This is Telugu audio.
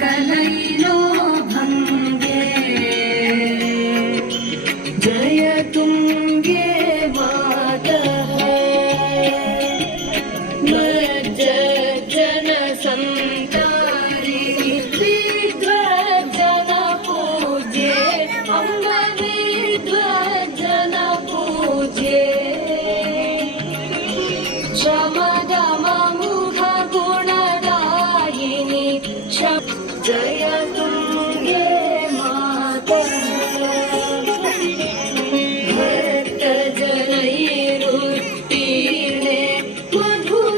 कलैलोभङ्गे जय तुङ्गे मातः मज्जन सम्